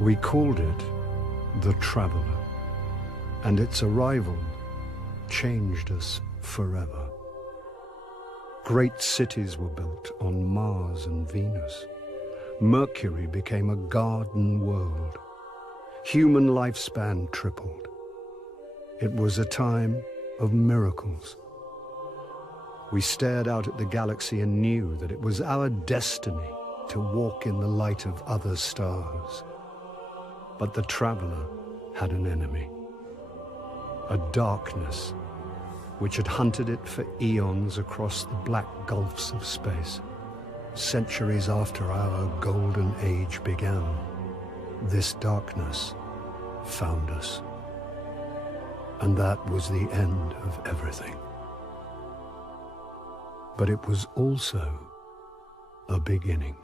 We called it the Traveler, and its arrival changed us forever. Great cities were built on Mars and Venus. Mercury became a garden world. Human lifespan tripled. It was a time of miracles. We stared out at the galaxy and knew that it was our destiny to walk in the light of other stars. But the Traveler had an enemy, a darkness which had hunted it for eons across the black gulfs of space. Centuries after our golden age began, this darkness found us. And that was the end of everything. But it was also a beginning.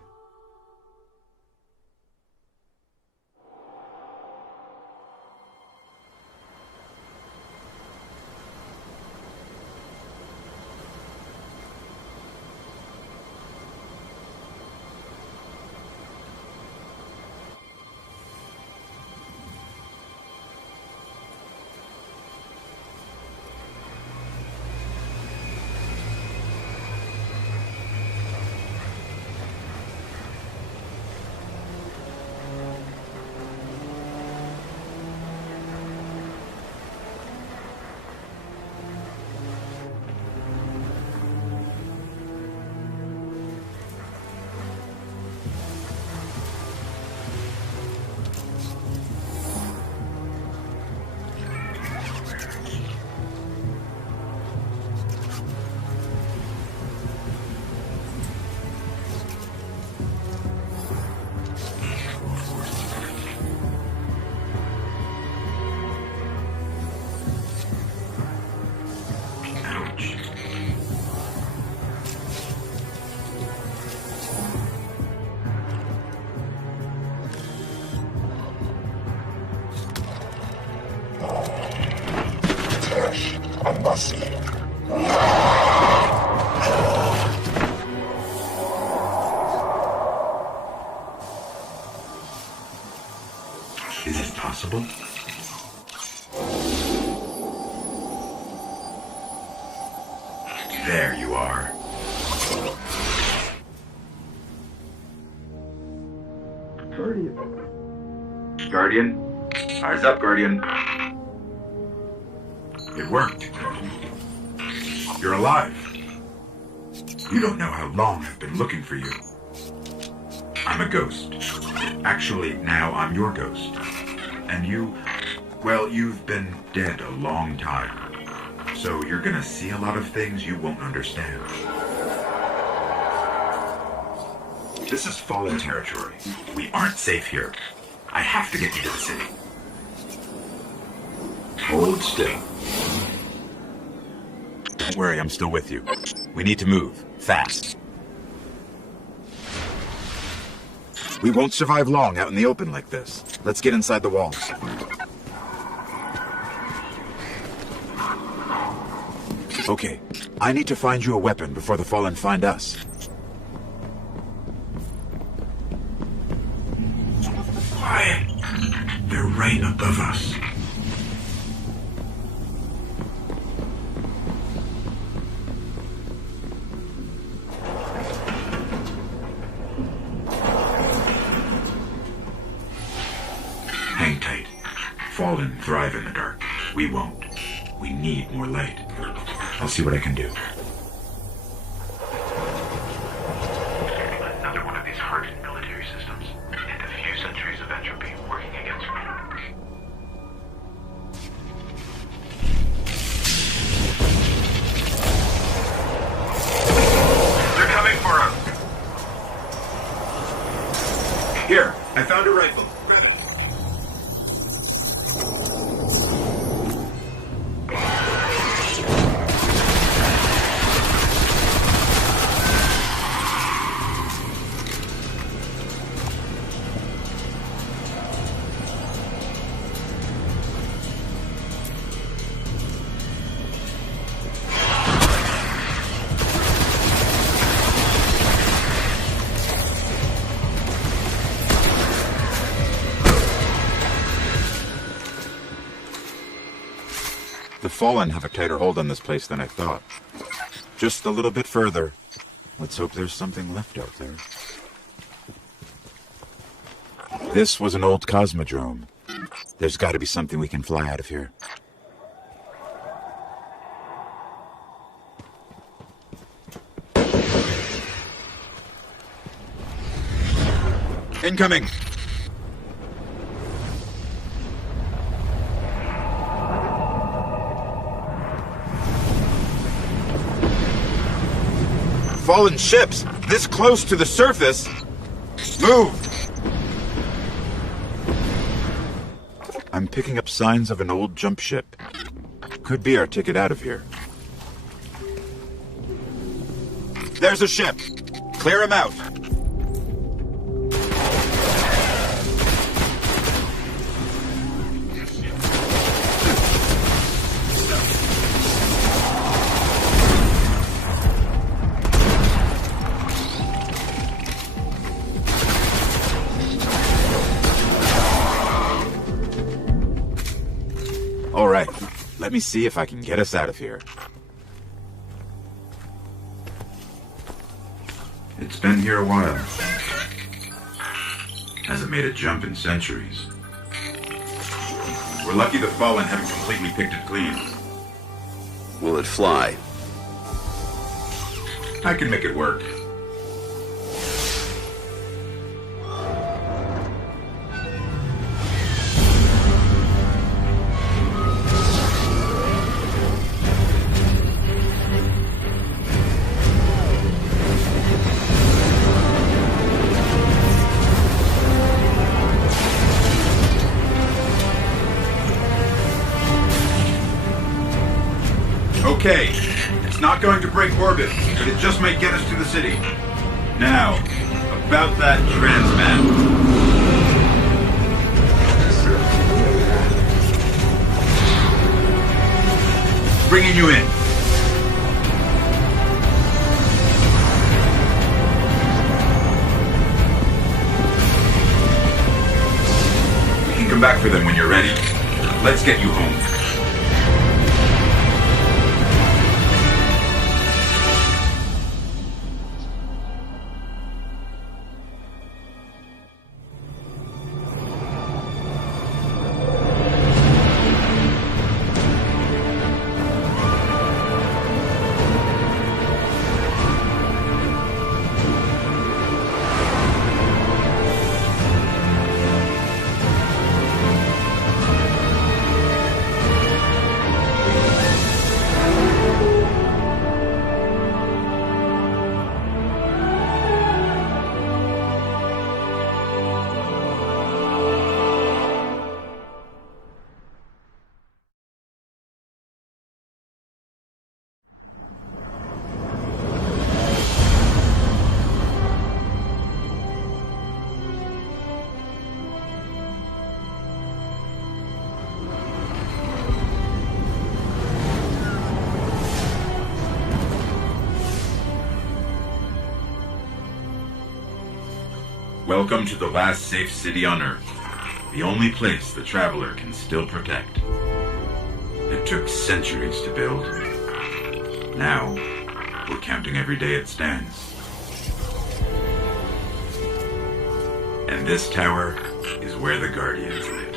Is it possible? There you are. Guardian? Eyes up, Guardian. It worked. You're alive. You don't know how long I've been looking for you. I'm a ghost. Actually, now I'm your ghost. And you Well, you've been dead a long time, so you're gonna see a lot of things you won't understand. This is fallen territory. We aren't safe here. I have to get you to the city. Hold still. Don't worry, I'm still with you. We need to move, fast. We won't survive long out in the open like this. Let's get inside the walls. Okay, I need to find you a weapon before the Fallen find us. Quiet. They're right above us. Hang tight. Fallen thrive in the dark. We won't. We need more light. I'll see what I can do. Another one of these hardened military systems, and a few centuries of entropy working against me. They're coming for us! Here, I found a rifle. The Fallen have a tighter hold on this place than I thought. Just a little bit further. Let's hope there's something left out there. This was an old cosmodrome. There's got to be something we can fly out of here. Incoming! Fallen ships, this close to the surface. Move! I'm picking up signs of an old jump ship. Could be our ticket out of here. There's a ship. Clear him out. All right, let me see if I can get us out of here. It's been here a while. Hasn't made a jump in centuries. We're lucky the Fallen haven't completely picked it clean. Will it fly? I can make it work. Okay, it's not going to break orbit, but it just might get us to the city. Now, about that transmat. Bringing you in. We can come back for them when you're ready. Let's get you home. Welcome to the last safe city on Earth. The only place the Traveler can still protect. It took centuries to build. Now, we're counting every day it stands. And this tower is where the Guardians live.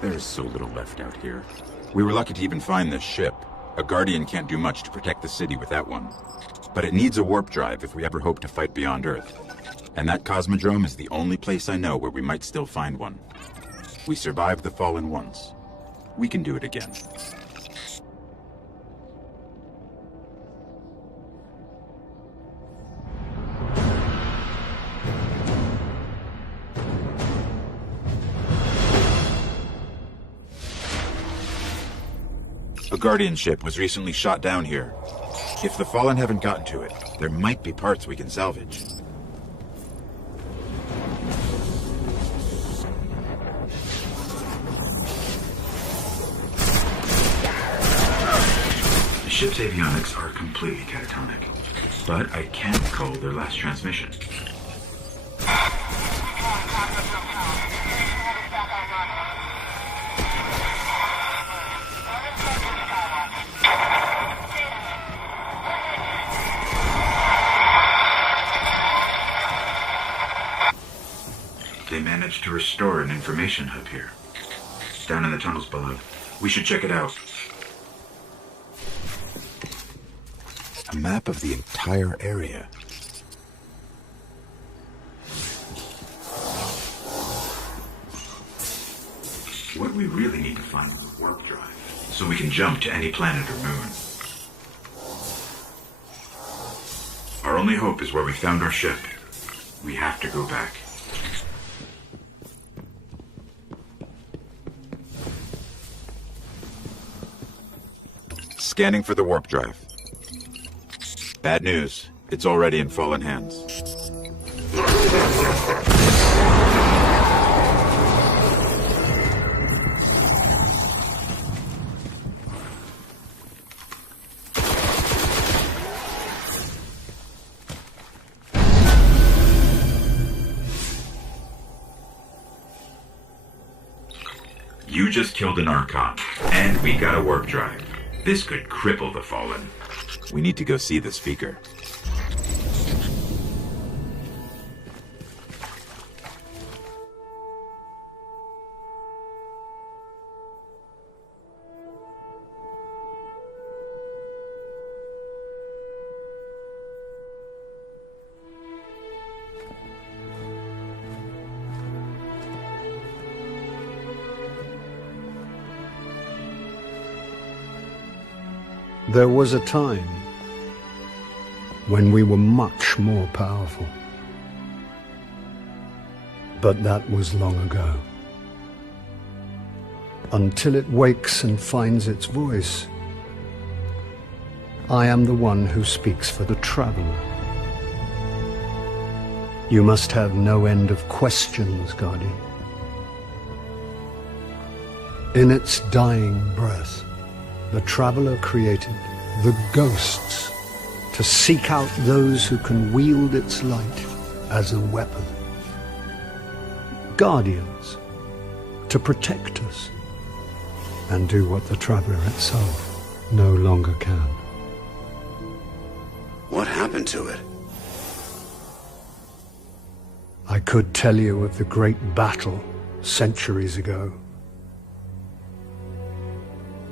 There's so little left out here. We were lucky to even find this ship. A Guardian can't do much to protect the city with that one. But it needs a warp drive if we ever hope to fight beyond Earth. And that Cosmodrome is the only place I know where we might still find one. We survived the Fallen once. We can do it again. A Guardian ship was recently shot down here. If the Fallen haven't gotten to it, there might be parts we can salvage. The ship's avionics are completely catatonic, but I can't call their last transmission. They managed to restore an information hub here. Down in the tunnels below. We should check it out. A map of the entire area. What we really need to find is a warp drive, so we can jump to any planet or moon. Our only hope is where we found our ship. We have to go back. Scanning for the warp drive. Bad news. It's already in Fallen hands. You just killed an Archon, and we got a warp drive. This could cripple the Fallen. We need to go see the speaker. There was a time when we were much more powerful. But that was long ago. Until it wakes and finds its voice, I am the one who speaks for the Traveler. You must have no end of questions, Guardian. In its dying breath, the Traveler created the ghosts to seek out those who can wield its light as a weapon. Guardians to protect us and do what the Traveler itself no longer can. What happened to it? I could tell you of the great battle centuries ago.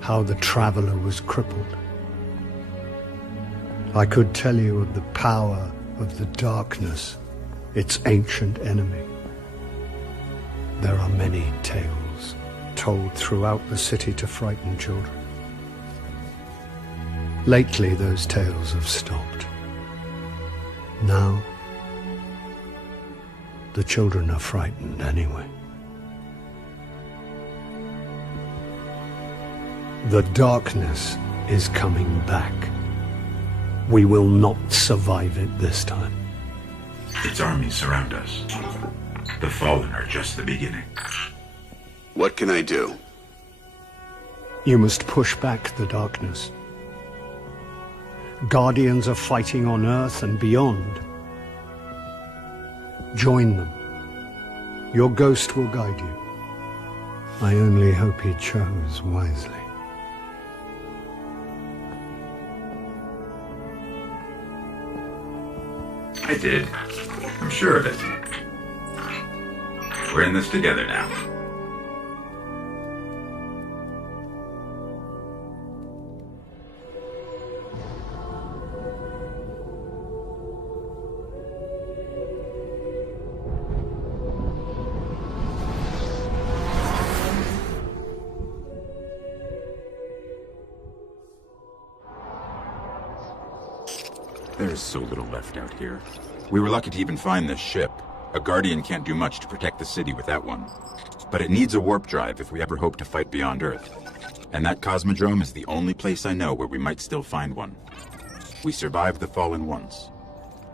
How the Traveler was crippled. I could tell you of the power of the darkness, its ancient enemy. There are many tales told throughout the city to frighten children. Lately, those tales have stopped. Now, the children are frightened anyway. The darkness is coming back. We will not survive it this time. Its armies surround us. The Fallen are just the beginning. What can I do? You must push back the darkness. Guardians are fighting on Earth and beyond. Join them. Your ghost will guide you. I only hope he chose wisely. I did. I'm sure of it. We're in this together now. There's so little left out here. We were lucky to even find this ship. A Guardian can't do much to protect the city with that one. But it needs a warp drive if we ever hope to fight beyond Earth. And that cosmodrome is the only place I know where we might still find one. We survived the Fallen once.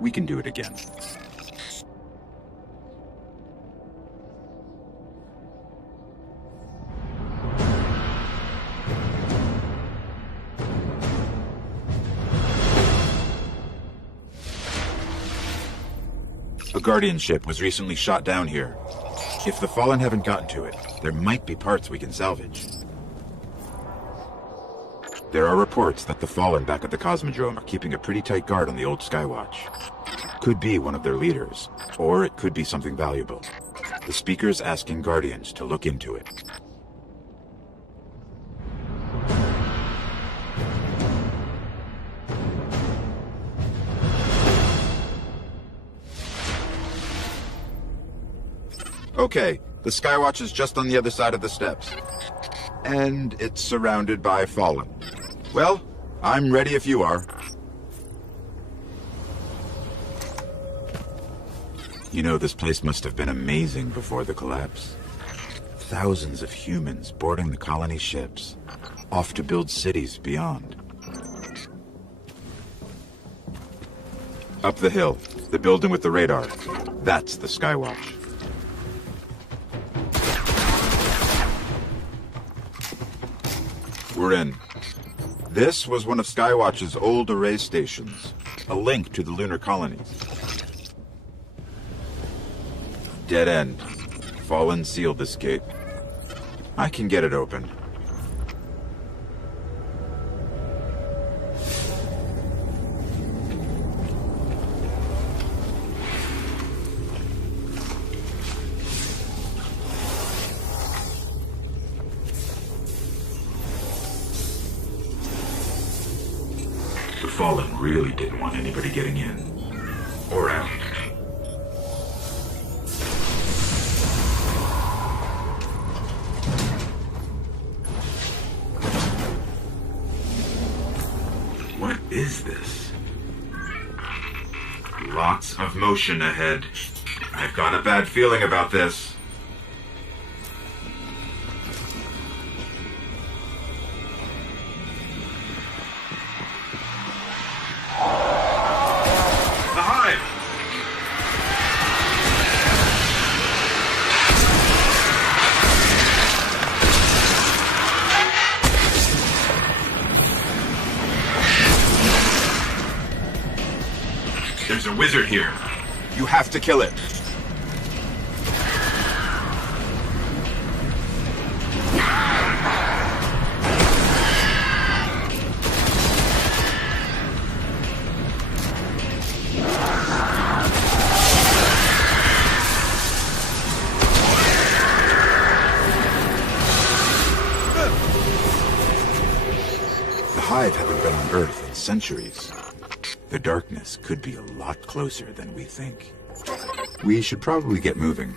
We can do it again. A Guardian ship was recently shot down here. If the Fallen haven't gotten to it, there might be parts we can salvage. There are reports that the Fallen back at the Cosmodrome are keeping a pretty tight guard on the old Skywatch. Could be one of their leaders, or it could be something valuable. The speaker's asking Guardians to look into it. Okay, the Skywatch is just on the other side of the steps. And it's surrounded by Fallen. Well, I'm ready if you are. You know, this place must have been amazing before the collapse. Thousands of humans boarding the colony ships, off to build cities beyond. Up the hill, the building with the radar. That's the Skywatch. We're in. This was one of Skywatch's old array stations, a link to the lunar colonies. Dead end. Fallen sealed this gate. I can get it open. The Fallen really didn't want anybody getting in. Or out. What is this? Lots of motion ahead. I've got a bad feeling about this. There's a wizard here. You have to kill it. The Hive haven't been on Earth in centuries. The darkness could be a lot closer than we think. We should probably get moving.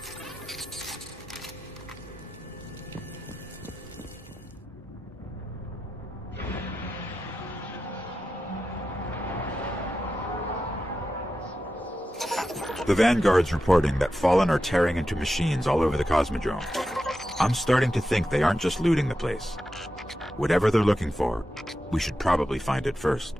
The Vanguard's reporting that Fallen are tearing into machines all over the Cosmodrome. I'm starting to think they aren't just looting the place. Whatever they're looking for, we should probably find it first.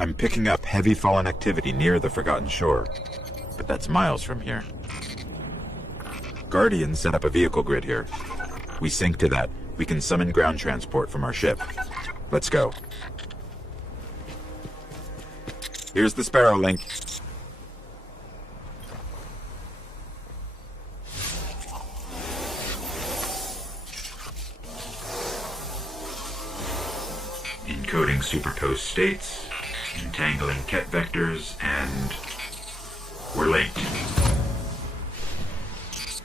I'm picking up heavy Fallen activity near the Forgotten Shore, but that's miles from here. Guardians set up a vehicle grid here. We sync to that. We can summon ground transport from our ship. Let's go. Here's the Sparrow link. Encoding superposed states, entangling ket vectors, and we're late.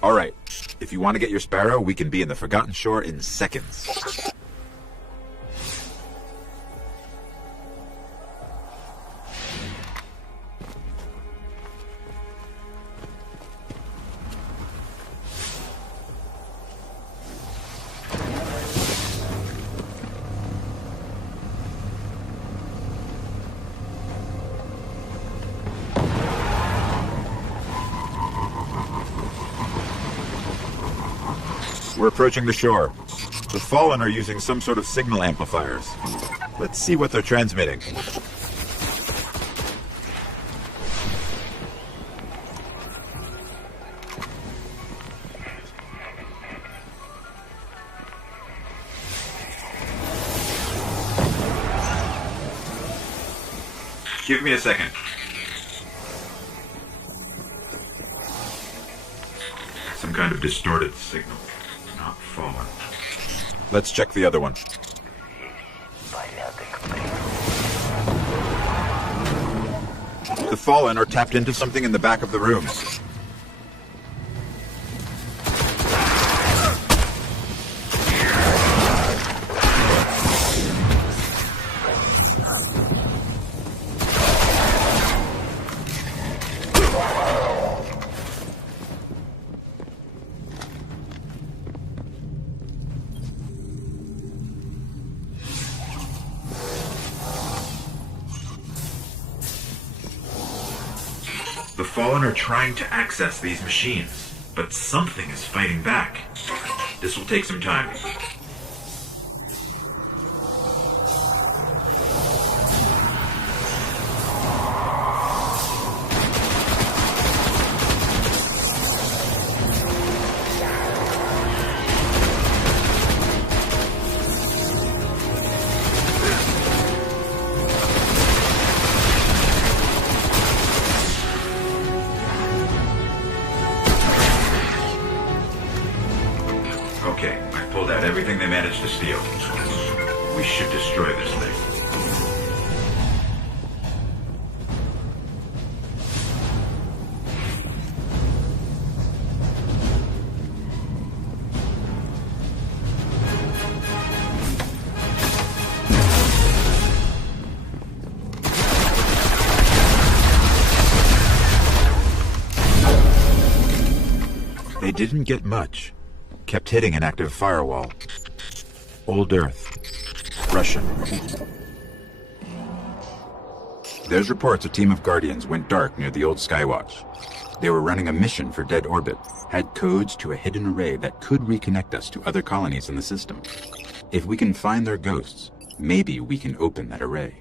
All right. If you want to get your Sparrow, we can be in the Forgotten Shore in seconds. We're approaching the shore. The Fallen are using some sort of signal amplifiers. Let's see what they're transmitting. Give me a second. Some kind of distorted signal. Not Fallen. Let's check the other one. The Fallen are tapped into something in the back of the room. The Fallen are trying to access these machines, but something is fighting back. This will take some time. Okay, I pulled out everything they managed to steal. We should destroy this thing. They didn't get much. Kept hitting an active firewall. Old Earth. Russian. There's reports a team of Guardians went dark near the old Skywatch. They were running a mission for Dead Orbit, had codes to a hidden array that could reconnect us to other colonies in the system. If we can find their ghosts, maybe we can open that array.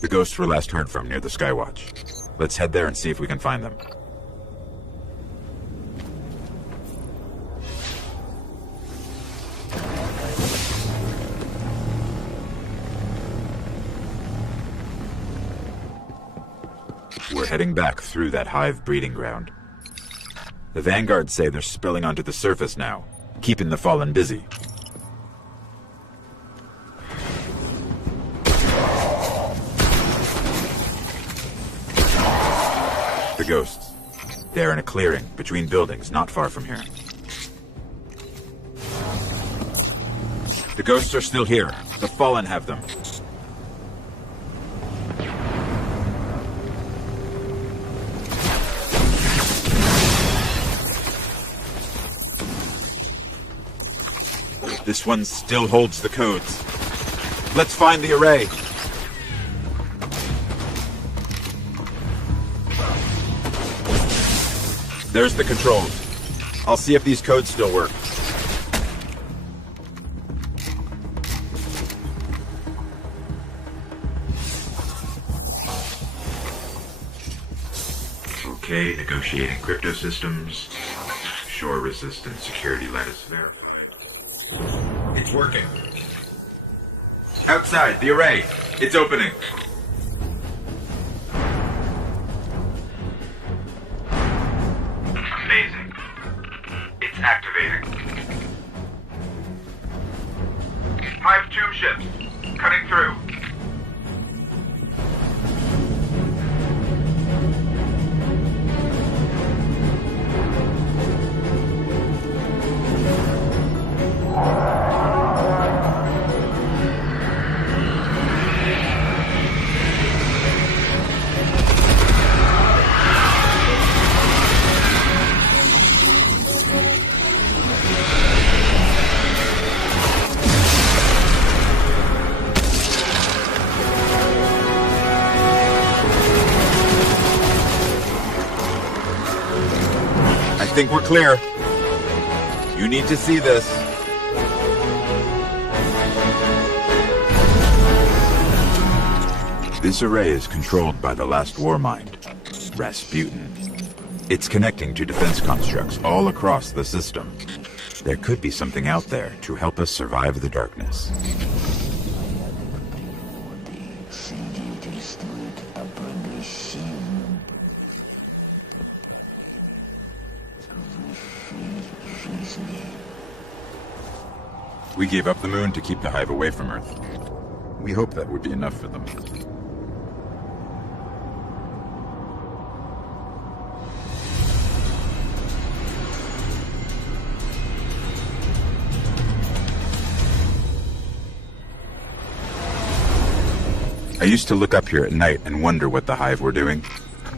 The ghosts were last heard from near the Skywatch. Let's head there and see if we can find them. We're heading back through that hive breeding ground. The Vanguards say they're spilling onto the surface now, keeping the Fallen busy. The ghosts. They're in a clearing between buildings not far from here. The ghosts are still here. The Fallen have them. This one still holds the codes. Let's find the array. There's the controls. I'll see if these codes still work. Okay, negotiating crypto systems. Shore-resistant security lattice verified. It's working. Outside, the array. It's opening. Amazing. It's activating. Hive 2 ships. Cutting through. I think we're clear. You need to see this. This array is controlled by the last war mind, Rasputin. It's connecting to defense constructs all across the system. There could be something out there to help us survive the darkness. We gave up the moon to keep the Hive away from Earth. We hoped that would be enough for them. I used to look up here at night and wonder what the Hive were doing,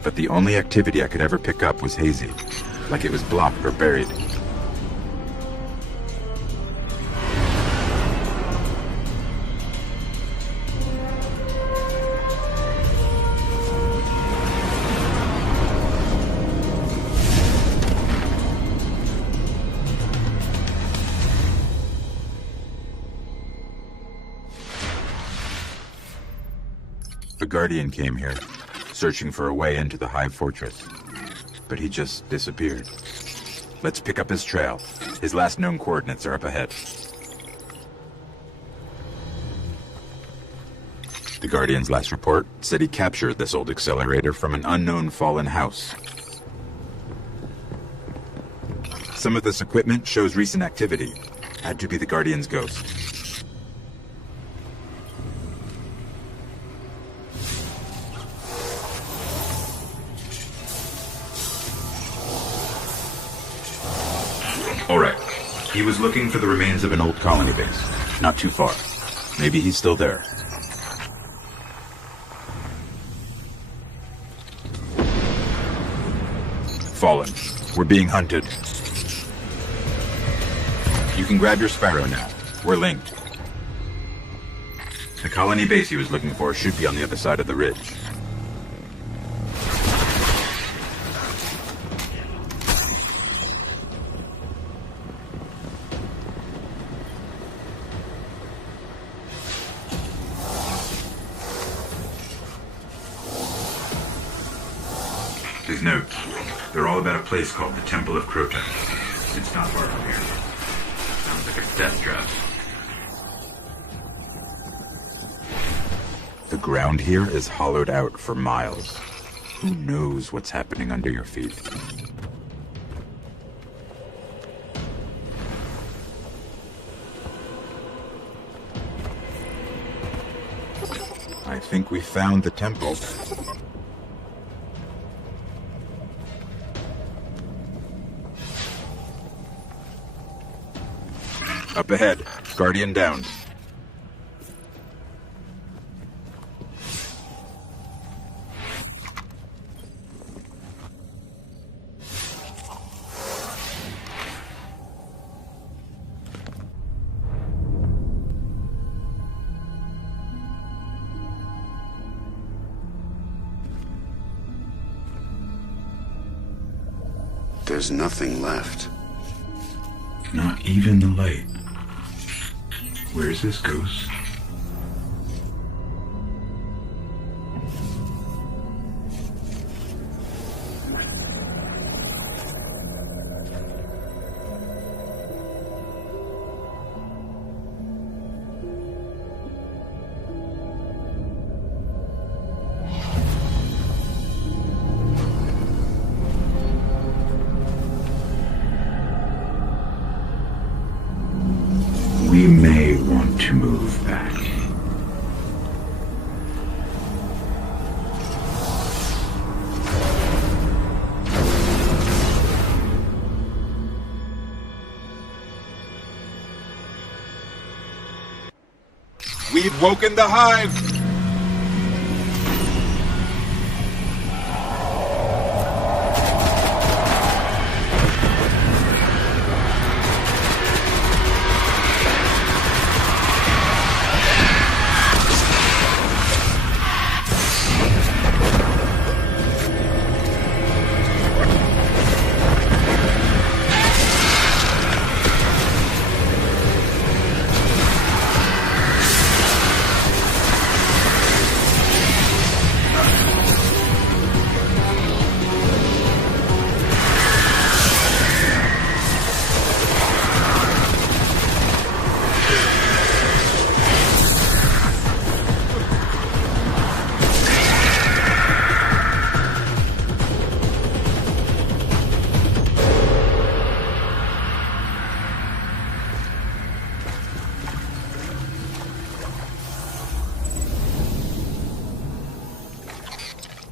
but the only activity I could ever pick up was hazy, like it was blocked or buried. The Guardian came here, searching for a way into the Hive fortress, but he just disappeared. Let's pick up his trail. His last known coordinates are up ahead. The Guardian's last report said he captured this old accelerator from an unknown fallen house. Some of this equipment shows recent activity. Had to be the Guardian's ghost. All right. He was looking for the remains of an old colony base. Not too far. Maybe he's still there. Fallen. We're being hunted. You can grab your Sparrow now. We're linked. The colony base he was looking for should be on the other side of the ridge. His notes. They're all about a place called the Temple of Crota. It's not far from here. Sounds like a death trap. The ground here is hollowed out for miles. Who knows what's happening under your feet? I think we found the temple. Up ahead. Guardian down. There's nothing left. Not even the light. Where's this ghost? We may want to move back. We've woken the hive!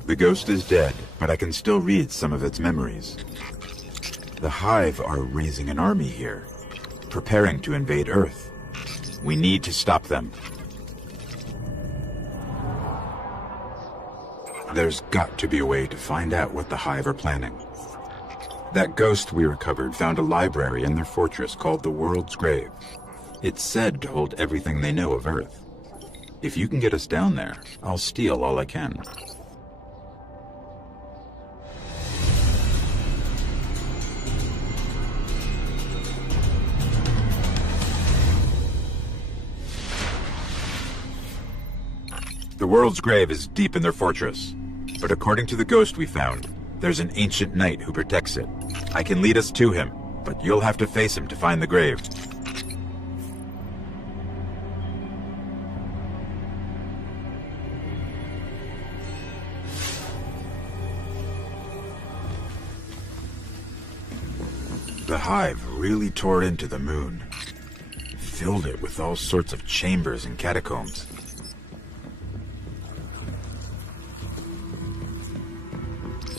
The ghost is dead, but I can still read some of its memories. The Hive are raising an army here, preparing to invade Earth. We need to stop them. There's got to be a way to find out what the Hive are planning. That ghost we recovered found a library in their fortress called the World's Grave. It's said to hold everything they know of Earth. If you can get us down there, I'll steal all I can. The World's Grave is deep in their fortress, but according to the ghost we found, there's an ancient knight who protects it. I can lead us to him, but you'll have to face him to find the grave. The Hive really tore into the moon, filled it with all sorts of chambers and catacombs.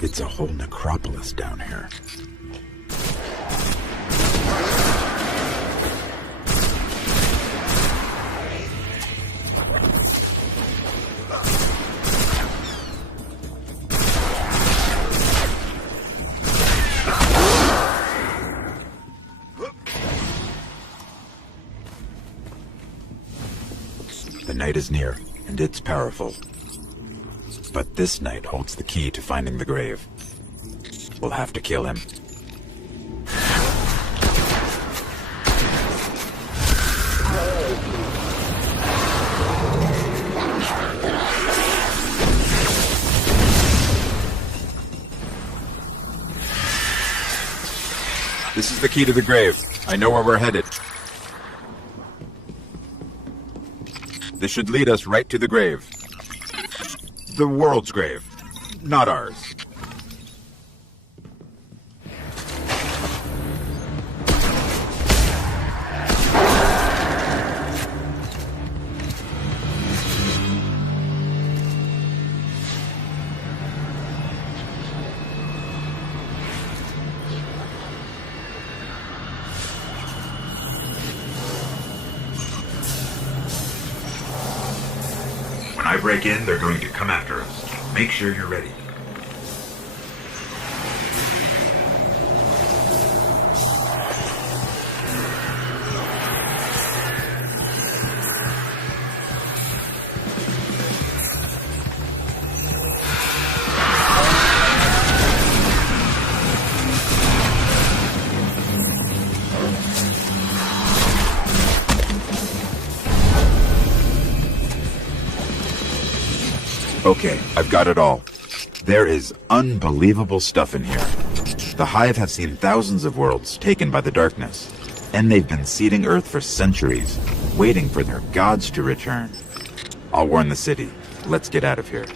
It's a whole necropolis down here. The night is near, and it's powerful. But this knight holds the key to finding the grave. We'll have to kill him. This is the key to the grave. I know where we're headed. This should lead us right to the grave. The world's grave, not ours. When I break in, they're going to come after us. Make sure you're ready. Okay, I've got it all. There is unbelievable stuff in here. The Hive have seen thousands of worlds taken by the darkness, and they've been seeding Earth for centuries, waiting for their gods to return. I'll warn the city. Let's get out of here.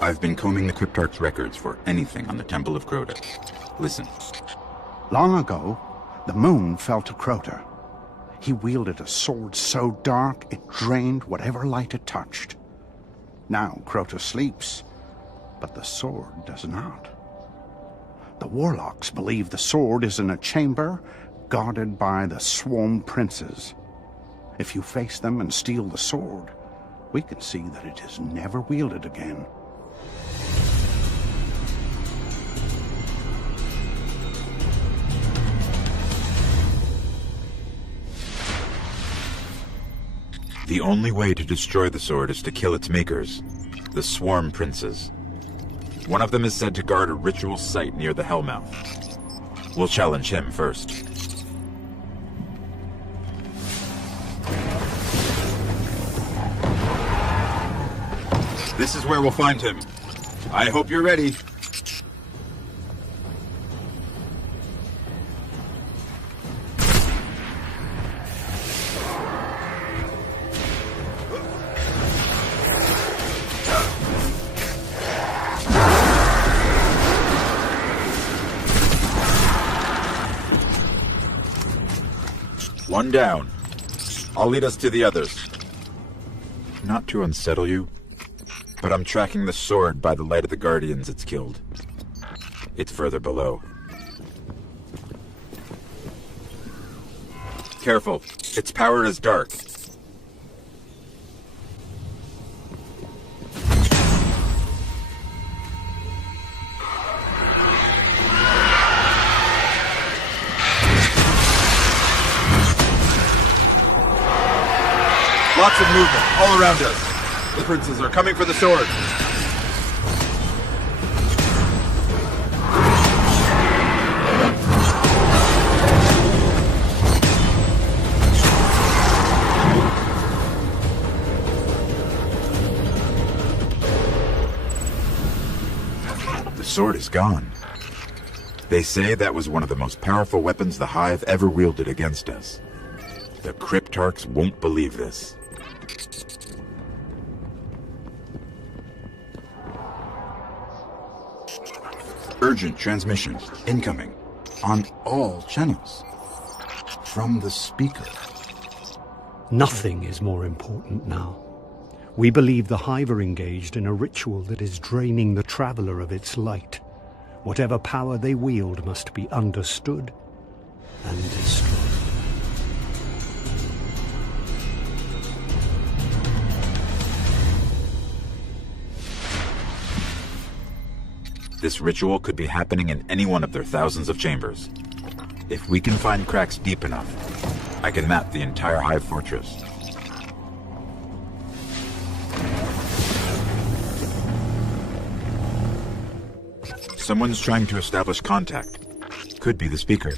I've been combing the Cryptarch's records for anything on the Temple of Crota. Listen. Long ago, the moon fell to Crota. He wielded a sword so dark it drained whatever light it touched. Now Crota sleeps, but the sword does not. The warlocks believe the sword is in a chamber guarded by the Swarm Princes. If you face them and steal the sword, we can see that it is never wielded again. The only way to destroy the sword is to kill its makers, the Swarm Princes. One of them is said to guard a ritual site near the Hellmouth. We'll challenge him first. This is where we'll find him. I hope you're ready. One down. I'll lead us to the others. Not to unsettle you, but I'm tracking the sword by the light of the Guardians it's killed. It's further below. Careful. Its power is dark. Lots of movement all around us. The princes are coming for the sword. The sword is gone. They say that was one of the most powerful weapons the Hive ever wielded against us. The Cryptarchs won't believe this. Urgent transmission, incoming, on all channels. From the speaker. Nothing is more important now. We believe the Hive are engaged in a ritual that is draining the Traveler of its light. Whatever power they wield must be understood and destroyed. This ritual could be happening in any one of their thousands of chambers. If we can find cracks deep enough, I can map the entire Hive fortress. Someone's trying to establish contact. Could be the speaker.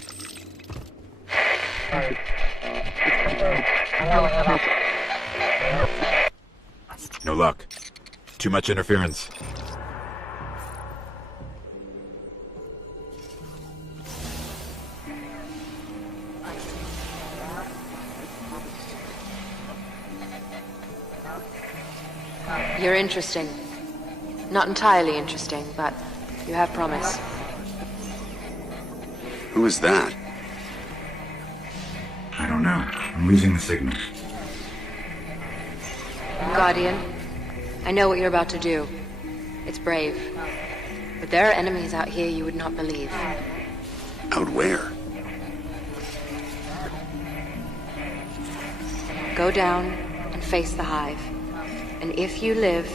No luck. Too much interference. You're interesting. Not entirely interesting, but you have promise. Who is that? I don't know. I'm losing the signal. Guardian, I know what you're about to do. It's brave. But there are enemies out here you would not believe. Out where? Go down and face the Hive. And if you live,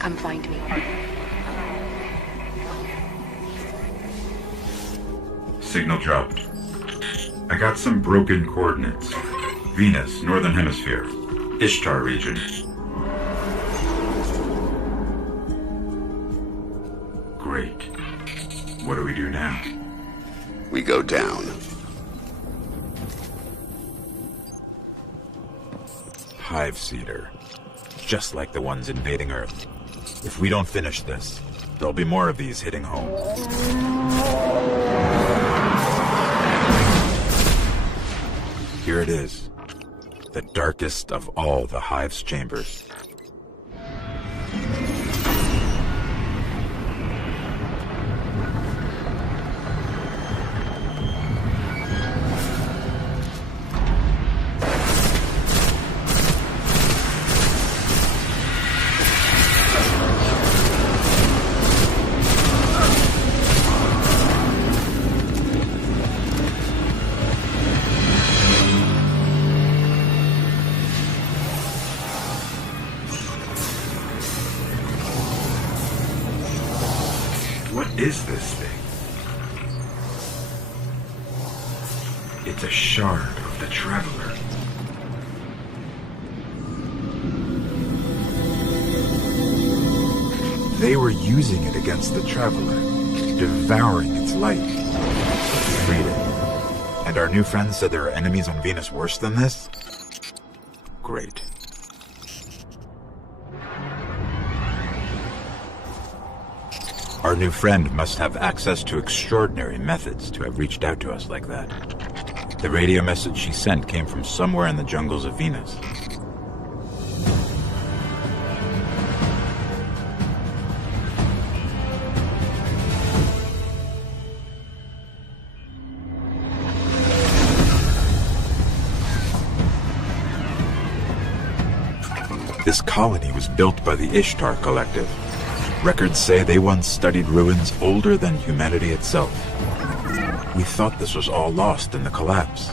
come find me. Signal dropped. I got some broken coordinates. Venus, Northern Hemisphere. Ishtar region. Great. What do we do now? We go down. Hive Seeder. just like the ones invading Earth. If we don't finish this, there'll be more of these hitting home. Here it is. The darkest of all the Hive's chambers. What is this thing? It's a shard of the Traveler. They were using it against the Traveler, devouring its light. Read it. And our new friend said there are enemies on Venus worse than this? Great. Our new friend must have access to extraordinary methods to have reached out to us like that. The radio message she sent came from somewhere in the jungles of Venus. This colony was built by the Ishtar Collective. Records say they once studied ruins older than humanity itself. We thought this was all lost in the collapse.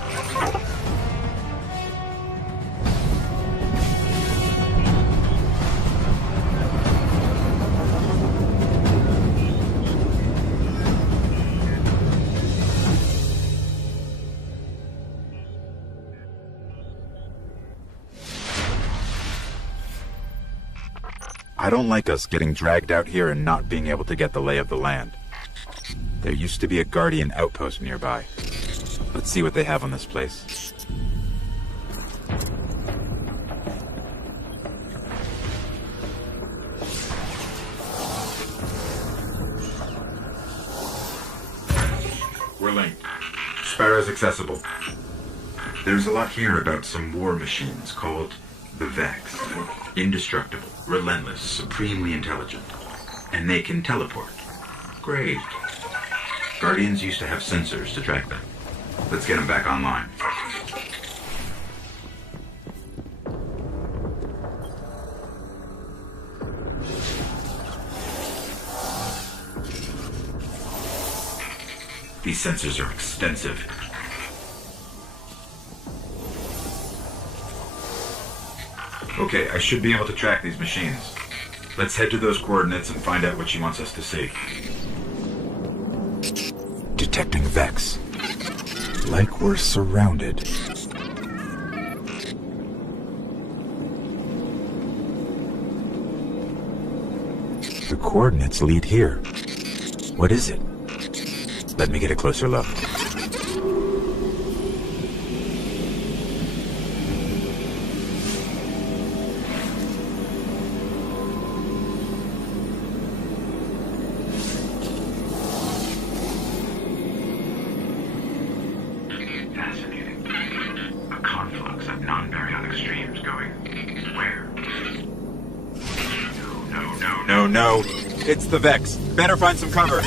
I don't like us getting dragged out here and not being able to get the lay of the land. There used to be a Guardian outpost nearby. Let's see what they have on this place. We're linked. Sparrow's accessible. There's a lot here about some war machines called the Vex. Indestructible, relentless, supremely intelligent. And they can teleport. Great. Guardians used to have sensors to track them. Let's get them back online. These sensors are extensive. Okay, I should be able to track these machines. Let's head to those coordinates and find out what she wants us to see. Detecting Vex. Like we're surrounded. The coordinates lead here. What is it? Let me get a closer look. Fascinating. A conflux of non-baryonic streams going where? No. It's the Vex. Better find some cover.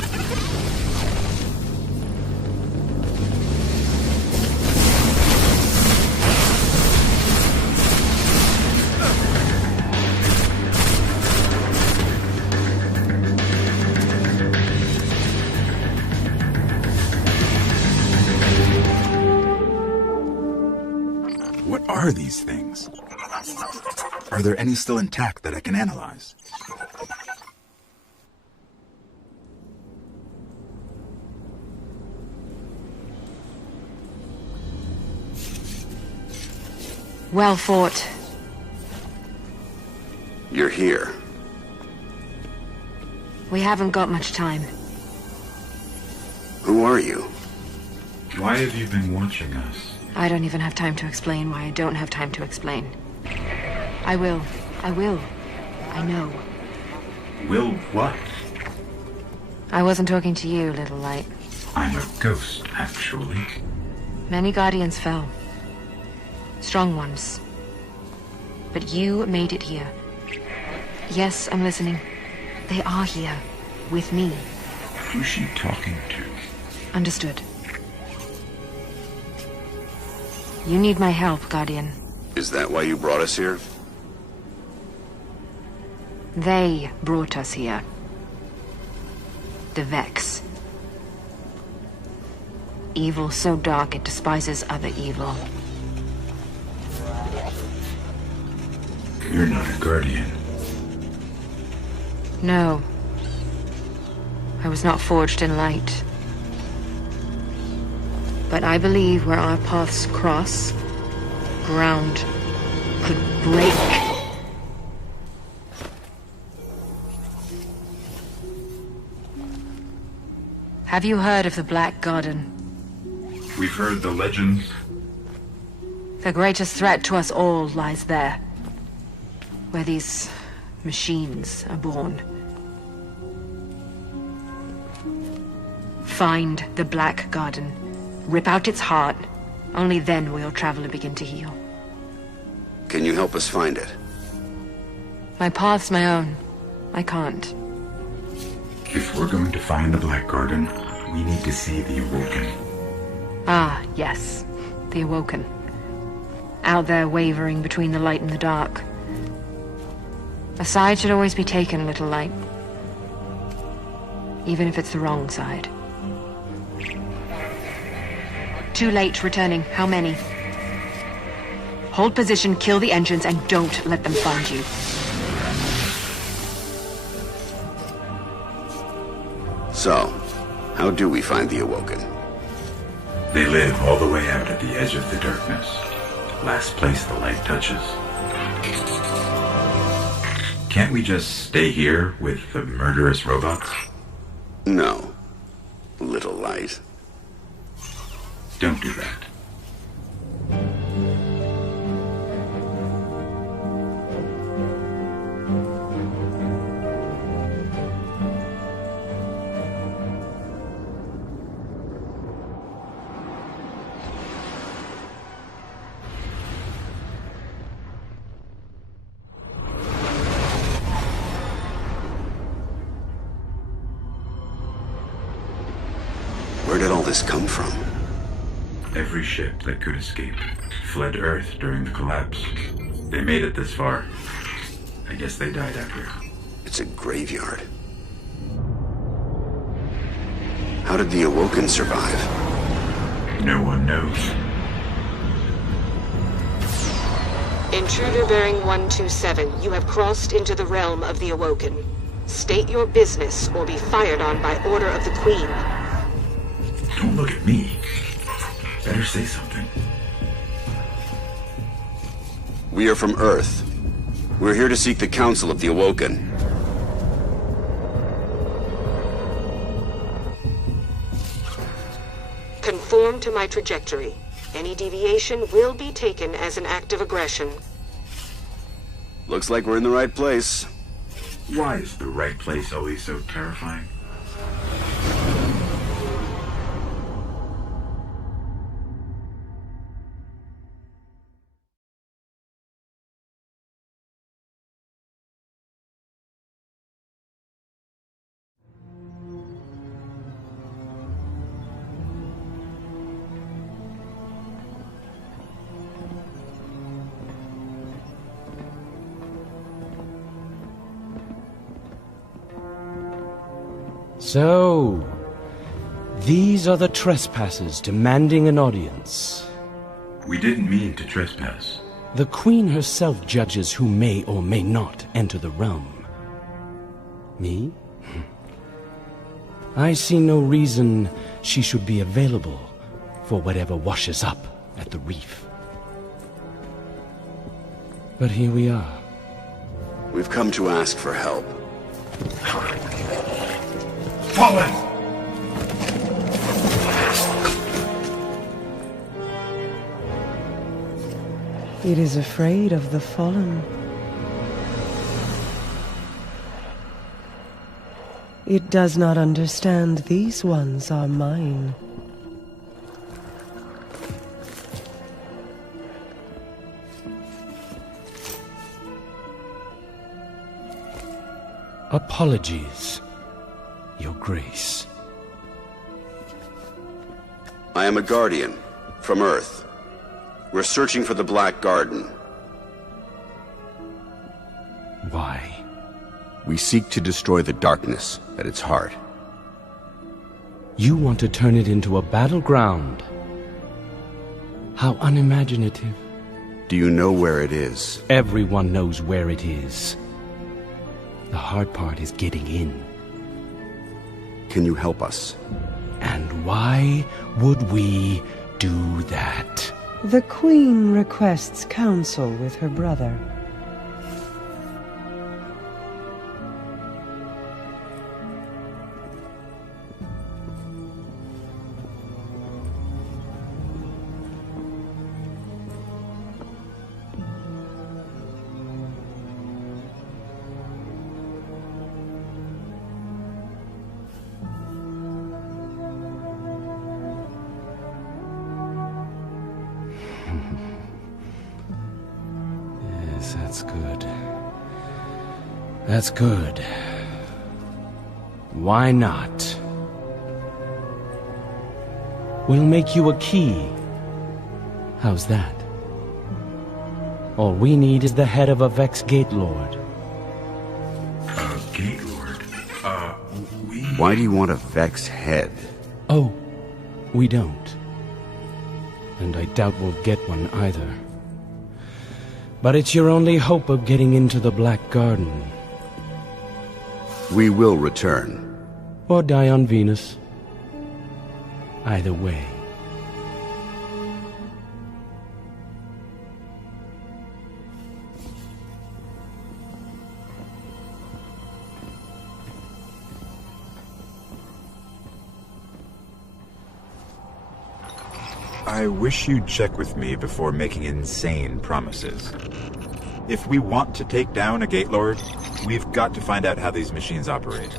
What are these things? Are there any still intact that I can analyze? Well fought. You're here. We haven't got much time. Who are you? Why have you been watching us? I don't even have time to explain why I don't have time to explain. I will, I will. I know. Will what? I wasn't talking to you, little light. I'm a ghost, actually. Many guardians fell. Strong ones. But you made it here. Yes, I'm listening. They are here. With me. Who's she talking to? Understood. You need my help, Guardian. Is that why you brought us here? They brought us here. The Vex. Evil so dark it despises other evil. You're not a guardian. No. I was not forged in light. But I believe where our paths cross, ground could break. Have you heard of the Black Garden? We've heard the legends. The greatest threat to us all lies there. Where these machines are born. Find the Black Garden. Rip out its heart. Only then will your traveler begin to heal. Can you help us find it? My path's my own. I can't. If we're going to find the Black Garden, we need to see the Awoken. Ah, yes. The Awoken. Out there wavering between the light and the dark. A side should always be taken, little light. Even if it's the wrong side. Too late returning. How many? Hold position, kill the engines, and don't let them find you. So, how do we find the Awoken? They live all the way out at the edge of the darkness. Last place the light touches. Can't we just stay here with the murderous robots? No. Little light. Don't do that. Where did all this come from? Every ship that could escape fled Earth during the collapse. They made it this far. I guess they died out here. It's a graveyard. How did the Awoken survive? No one knows. Intruder bearing 127, you have crossed into the realm of the Awoken. State your business or be fired on by order of the Queen. Don't look at me. Better say something. We are from Earth. We're here to seek the Council of the Awoken. Conform to my trajectory. Any deviation will be taken as an act of aggression. Looks like we're in the right place. Why is the right place always so terrifying? So, these are the trespassers demanding an audience. We didn't mean to trespass. The Queen herself judges who may or may not enter the realm. Me? I see no reason she should be available for whatever washes up at the reef. But here we are. We've come to ask for help. Fallen! It is afraid of the fallen. It does not understand these ones are mine. Apologies, Your Grace. I am a guardian from Earth. We're searching for the Black Garden. Why? We seek to destroy the darkness at its heart. You want to turn it into a battleground? How unimaginative. Do you know where it is? Everyone knows where it is. The hard part is getting in. Can you help us? And why would we do that? The Queen requests counsel with her brother. Yes, that's good. That's good. Why not? We'll make you a key. How's that? All we need is the head of a Vex Gate Lord. Gate Lord? Why do you want a Vex head? Oh, we don't. And I doubt we'll get one either. But it's your only hope of getting into the Black Garden. We will return. Or die on Venus. Either way. I wish you'd check with me before making insane promises. If we want to take down a Gate Lord, we've got to find out how these machines operate.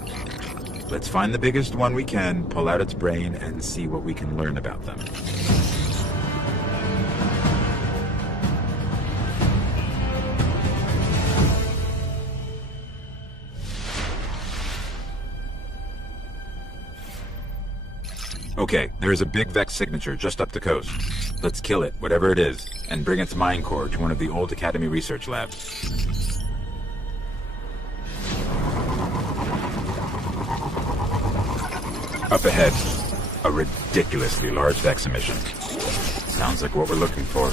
Let's find the biggest one we can, pull out its brain, and see what we can learn about them. Okay, there's a big Vex signature just up the coast. Let's kill it, whatever it is, and bring its mind core to one of the old Academy research labs. Up ahead, a ridiculously large Vex emission. Sounds like what we're looking for.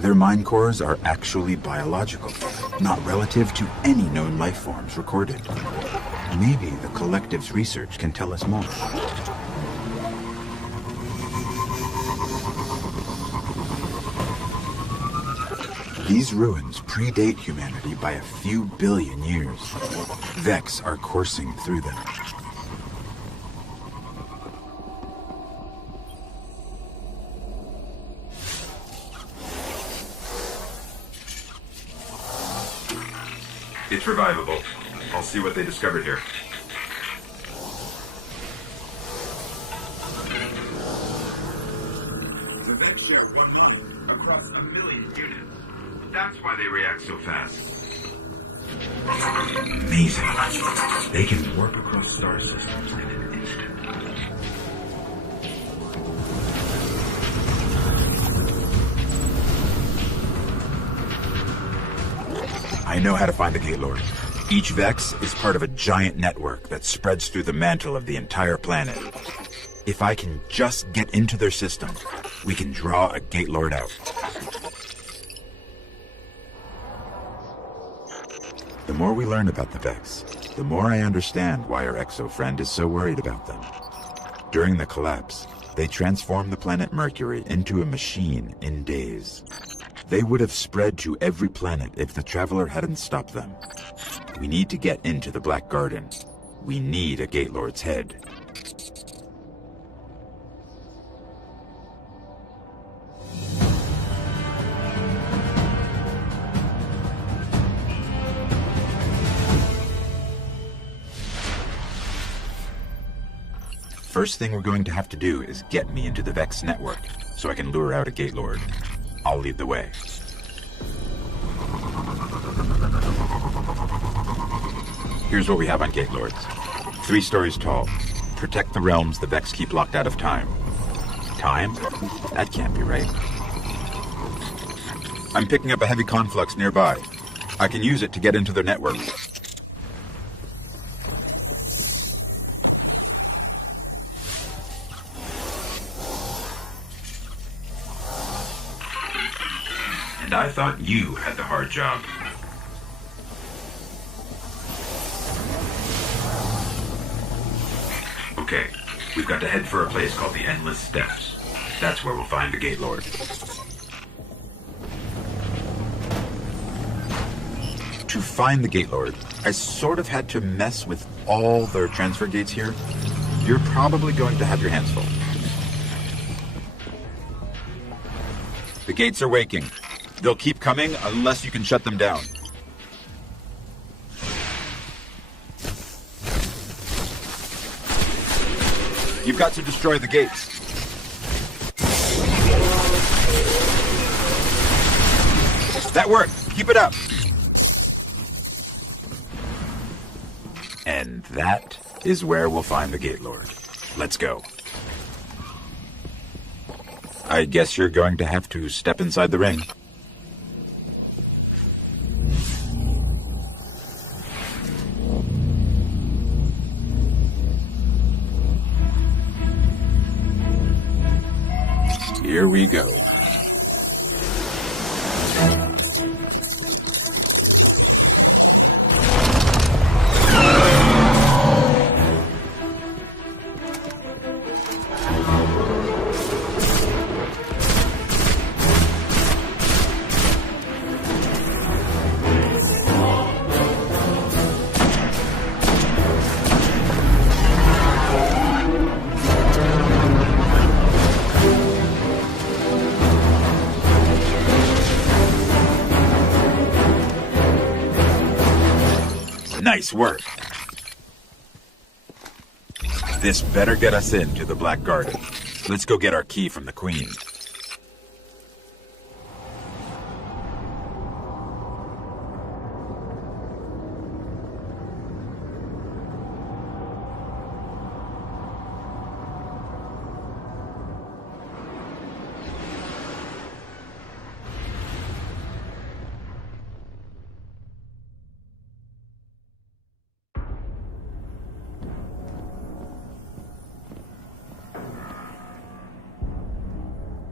Their mind cores are actually biological, not relative to any known life forms recorded. Maybe the collective's research can tell us more. These ruins predate humanity by a few billion years. Vex are coursing through them. It's revivable. I'll see what they discovered here. The Vex share one across 1 million units. That's why they react so fast. Amazing. They can warp across star systems in an instant. I know how to find the Gate Lord. Each Vex is part of a giant network that spreads through the mantle of the entire planet. If I can just get into their system, we can draw a Gate Lord out. The more we learn about the Vex, the more I understand why our exo-friend is so worried about them. During the collapse, they transformed the planet Mercury into a machine in days. They would have spread to every planet if the Traveler hadn't stopped them. We need to get into the Black Garden. We need a Gate Lord's head. first thing we're going to have to do is get me into the Vex network, so I can lure out a Gate Lord. I'll lead the way. Here's what we have on Gate Lords. 3 stories tall. Protect the realms the Vex keep locked out of time. Time? That can't be right. I'm picking up a heavy conflux nearby. I can use it to get into their network. And I thought you had the hard job. Okay, we've got to head for a place called the Endless Steps. That's where we'll find the Gate Lord. To find the Gate Lord, I sort of had to mess with all their transfer gates here. You're probably going to have your hands full. The gates are waking. They'll keep coming unless you can shut them down. You've got to destroy the gates. That worked. Keep it up. And that is where we'll find the Gate Lord. Let's go. I guess you're going to have to step inside the ring. Here we go. Nice work. This better get us into the Black Garden. Let's go get our key from the Queen.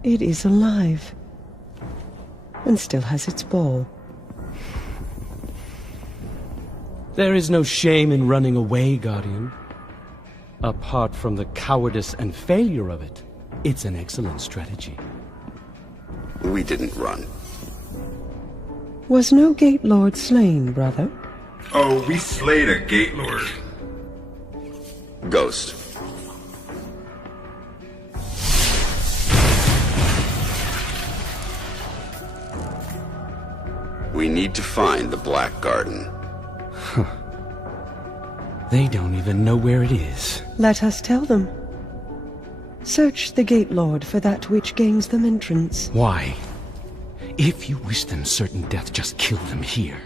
It is alive, and still has its ball. There is no shame in running away, Guardian. Apart from the cowardice and failure of it, it's an excellent strategy. We didn't run. Was no Gate Lord slain, brother? Oh, we slayed a Gate Lord. Ghost. We need to find the Black Garden. They don't even know where it is. Let us tell them. Search the Gate Lord for that which gains them entrance. Why? If you wish them certain death, just kill them here.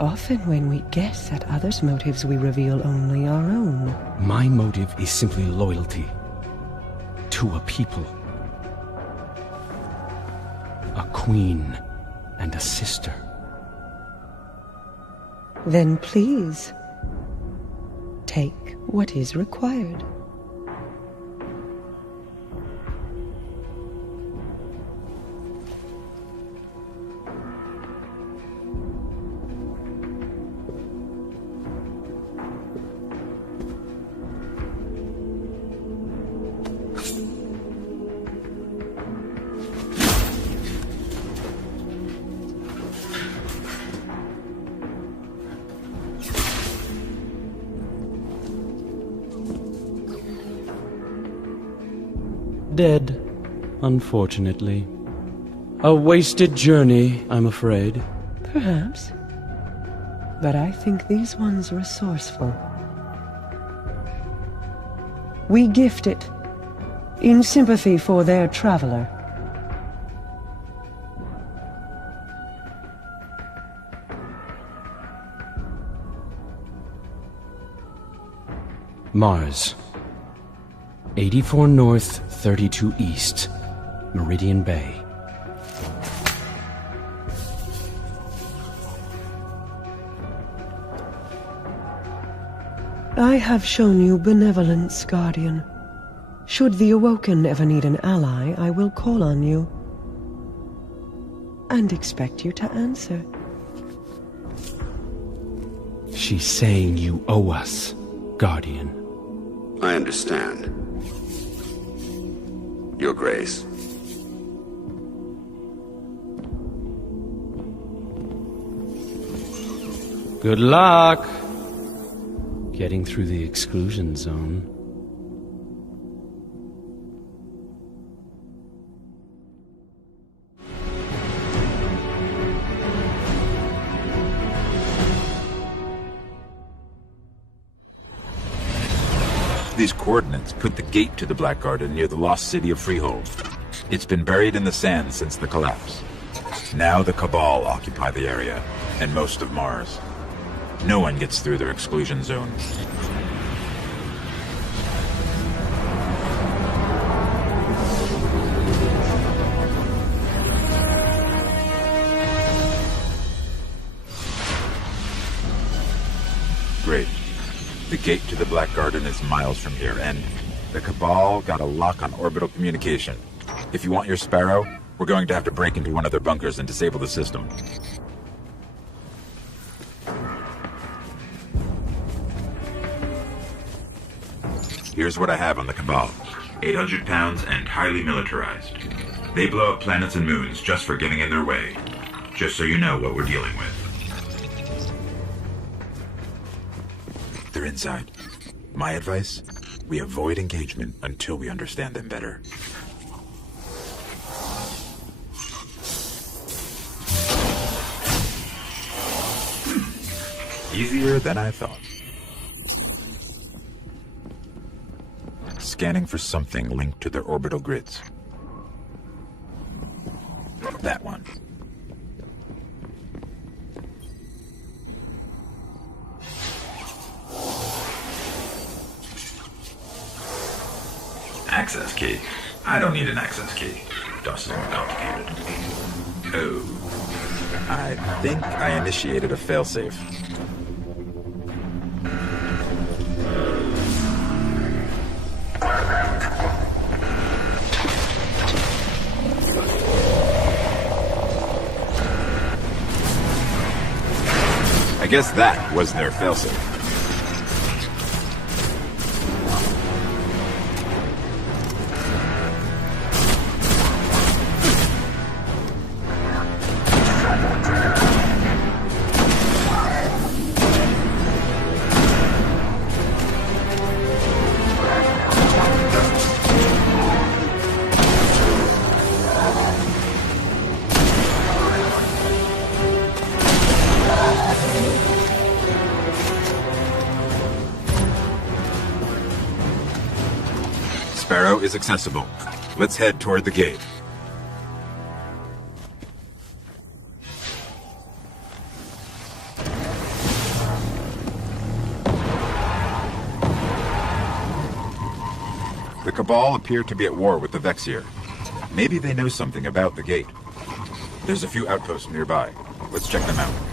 Often when we guess at others' motives, we reveal only our own. My motive is simply loyalty to a people. A queen and a sister. Then please, take what is required. Dead, unfortunately. A wasted journey, I'm afraid. Perhaps. But I think these ones resourceful. We gift it, in sympathy for their traveler. Mars. 84 North, 32 East. Meridian Bay. I have shown you benevolence, Guardian. Should the Awoken ever need an ally, I will call on you. And expect you to answer. She's saying you owe us, Guardian. I understand. Your Grace. Good luck getting through the exclusion zone. These coordinates put the gate to the Black Garden near the lost city of Freehold. It's been buried in the sand since the collapse. Now the Cabal occupy the area, and most of Mars. No one gets through their exclusion zone. Great. The gate to the Black Garden is miles from here, and the Cabal got a lock on orbital communication. If you want your Sparrow, we're going to have to break into one of their bunkers and disable the system. Here's what I have on the Cabal. 800 pounds and highly militarized. They blow up planets and moons just for getting in their way. Just so you know what we're dealing with. They're inside. My advice? We avoid engagement until we understand them better. Easier than I thought. Scanning for something linked to their orbital grids. That one. Access key? I don't need an access key. DOS is more complicated. Oh. I think I initiated a failsafe. I guess that was their failsafe. Sparrow is accessible. Let's head toward the gate. The Cabal appear to be at war with the Vexier. Maybe they know something about the gate. There's a few outposts nearby. Let's check them out.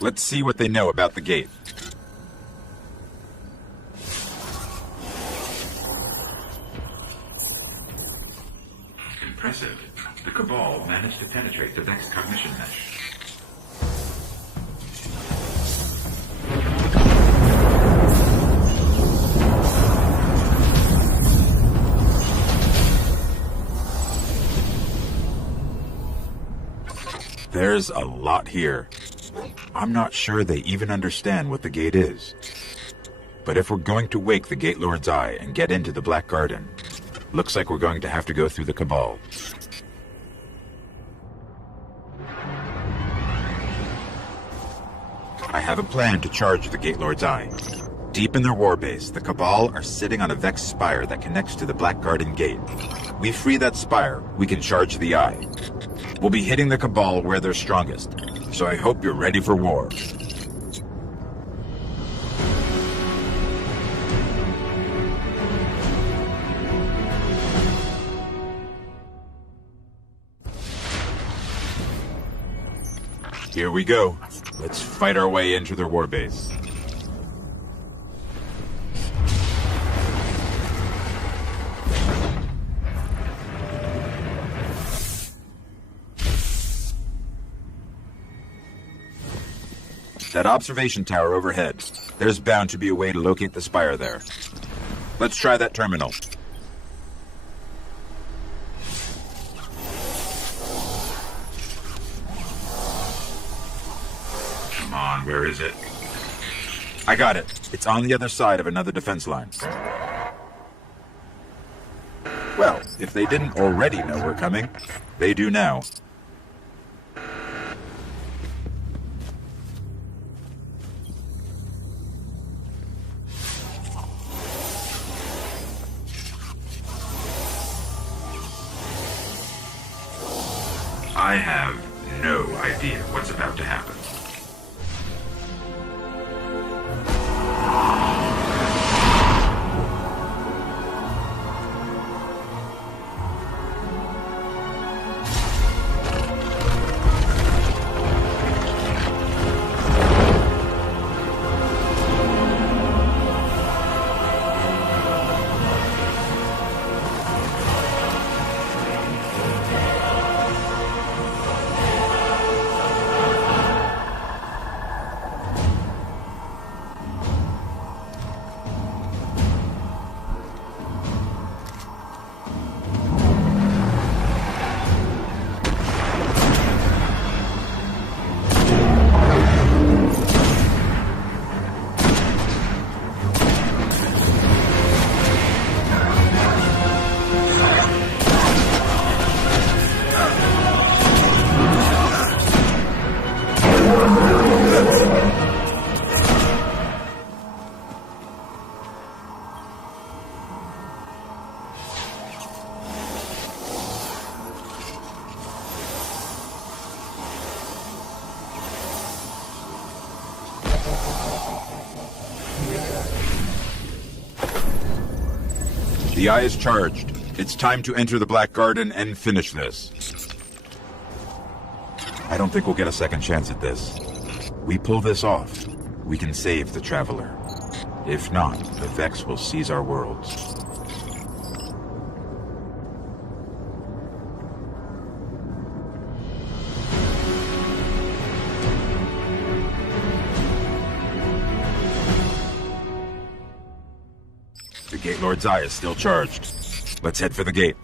Let's see what they know about the gate. Impressive. The Cabal managed to penetrate the Vex cognition mesh. There's a lot here. I'm not sure they even understand what the gate is. But if we're going to wake the Gate Lord's eye and get into the Black Garden, looks like we're going to have to go through the Cabal. I have a plan to charge the Gate Lord's Eye. Deep in their warbase, the Cabal are sitting on a Vex spire that connects to the Black Garden Gate. We free that spire, we can charge the Eye. We'll be hitting the Cabal where they're strongest, so I hope you're ready for war. Here we go. Let's fight our way into their warbase. That observation tower overhead. There's bound to be a way to locate the spire there. Let's try that terminal. Come on, where is it? I got it. It's on the other side of another defense line. Well, if they didn't already know we're coming, they do now. I have no idea what's about to happen. The Eye is charged. It's time to enter the Black Garden and finish this. I don't think we'll get a second chance at this. We pull this off, we can save the Traveler. If not, the Vex will seize our worlds. The Gate Lord's Eye is still charged. Let's head for the gate.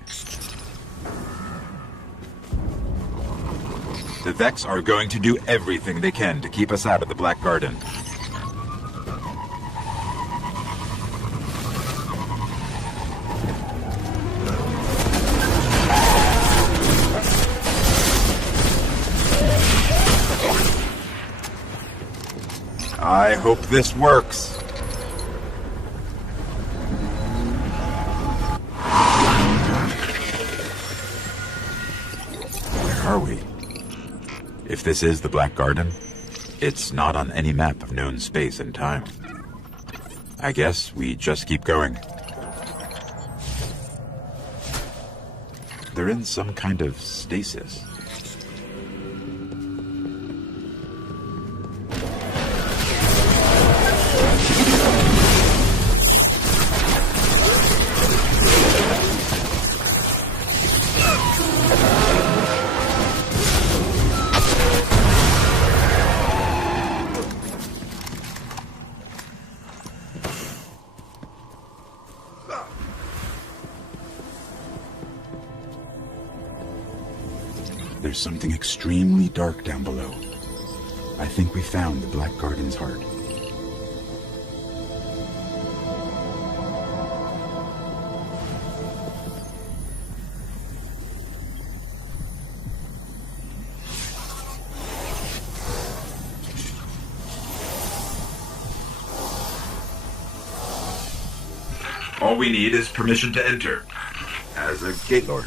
The Vex are going to do everything they can to keep us out of the Black Garden. I hope this works. Are we? If this is the Black Garden, it's not on any map of known space and time. I guess we just keep going. They're in some kind of stasis. There's something extremely dark down below. I think we found the Black Garden's heart. All we need is permission to enter. As a gate lord.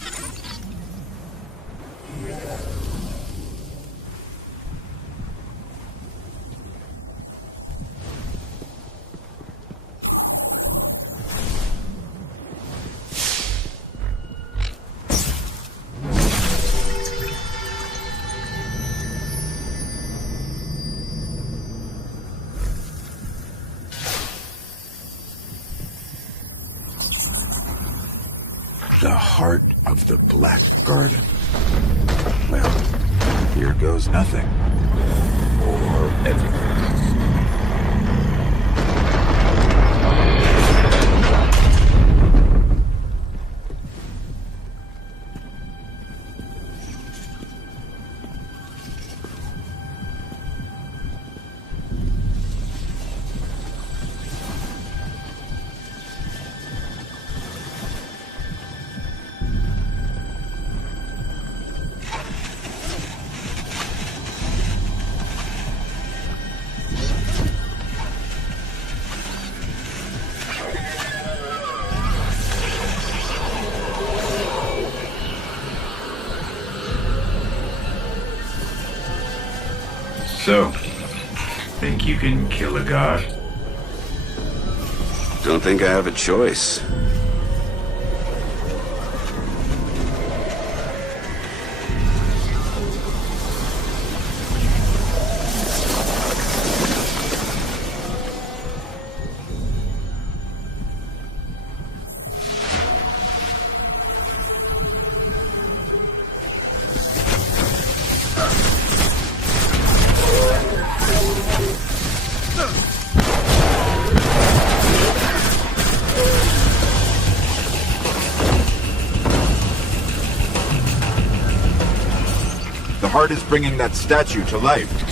The heart of the Black Garden. Well, here goes nothing. Or everything. So, think you can kill a god? Don't think I have a choice. The heart is bringing that statue to life.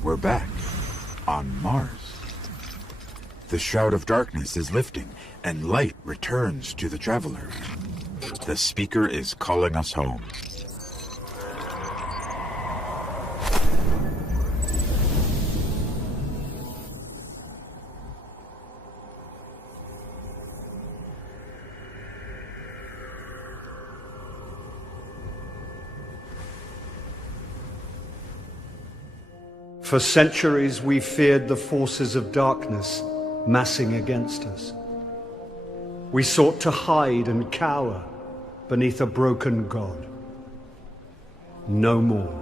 We're back on Mars. The shroud of darkness is lifting, and light returns to the traveler. The speaker is calling us home. For centuries we feared the forces of darkness massing against us. We sought to hide and cower beneath a broken god. No more.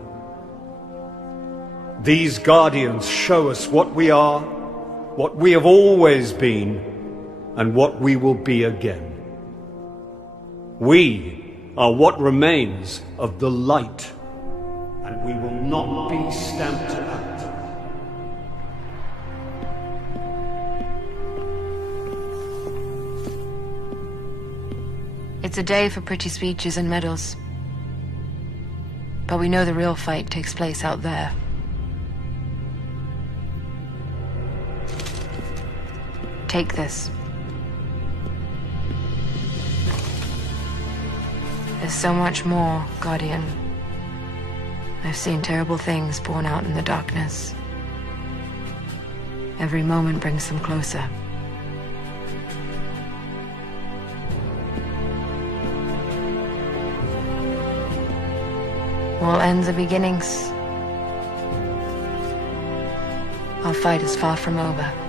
These guardians show us what we are, what we have always been, and what we will be again. We are what remains of the light, and we will not be stamped out. It's a day for pretty speeches and medals. But we know the real fight takes place out there. Take this. There's so much more, Guardian. I've seen terrible things born out in the darkness. Every moment brings them closer. All ends are beginnings. Our fight is far from over.